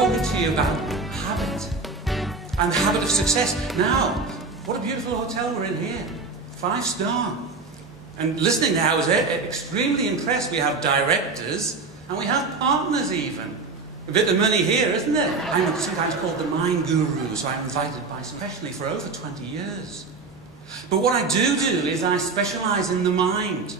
talking to you about habit and the habit of success. Now, what a beautiful hotel we're in here. 5-star. And listening now, I was extremely impressed. We have directors and we have partners even. A bit of money here, isn't it? I'm sometimes called the mind guru, so I'm invited by some professionally for over 20 years. But what I do is I specialise in the mind.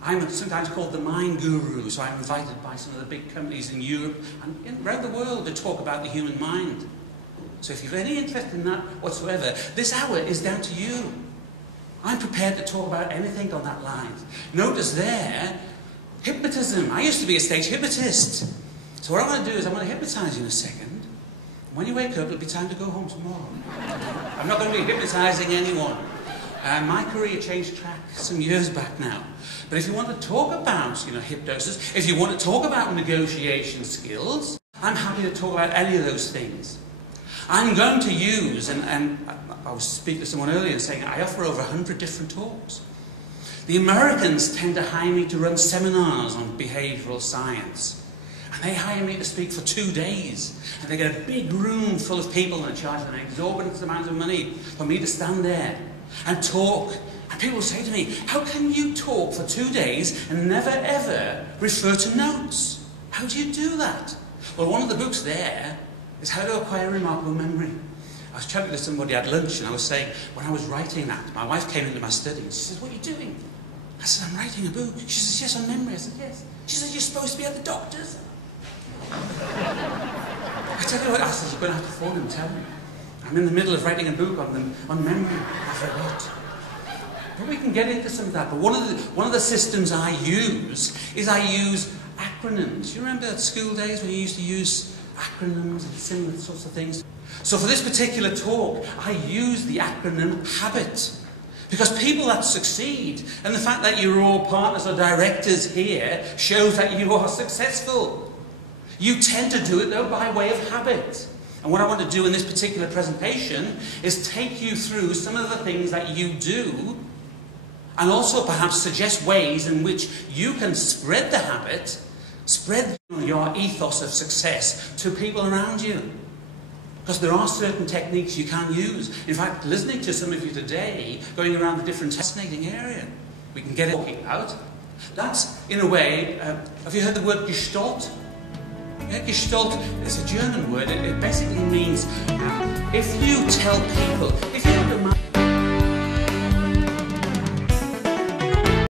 I'm sometimes called the mind guru, so I'm invited by some of the big companies in Europe and around the world to talk about the human mind. So if you've any interest in that whatsoever, this hour is down to you. I'm prepared to talk about anything on that line. Notice there, hypnotism. I used to be a stage hypnotist. So what I'm going to do is I'm going to hypnotise you in a second. When you wake up, it'll be time to go home tomorrow. I'm not going to be hypnotising anyone. My career changed track some years back now. But if you want to talk about, hypnosis, if you want to talk about negotiation skills, I'm happy to talk about any of those things. I'm going to use, and I was speaking to someone earlier and saying I offer over 100 different talks. The Americans tend to hire me to run seminars on behavioural science. And they hire me to speak for 2 days. And they get a big room full of people and charge them an exorbitant amount of money for me to stand there and talk. And people say to me, how can you talk for 2 days and never ever refer to notes? How do you do that? Well, one of the books there is How to Acquire Remarkable Memory. I was chatting to somebody at lunch and I was saying, when I was writing that, my wife came into my study and she says, what are you doing? I said, I'm writing a book. She says, yes, on memory. I said, yes. She said, you're supposed to be at the doctor's. I tell you what, I said, you're going to have to phone and tell me. I'm in the middle of writing a book on memory. I forgot. But we can get into some of that. But one of the systems I use is I use acronyms. You remember at school days when you used to use acronyms and similar sorts of things? So for this particular talk, I use the acronym HABIT. Because people that succeed, and the fact that you're all partners or directors here, shows that you are successful. You tend to do it, though, by way of habit. And what I want to do in this particular presentation is take you through some of the things that you do, and also perhaps suggest ways in which you can spread the habit, spread your ethos of success to people around you. Because there are certain techniques you can use. In fact, listening to some of you today, going around the different fascinating area, we can get it talking out. That's, in a way, have you heard the word Gestalt? Yeah, Gestalt is a German word. It basically means if you tell people, if you look at my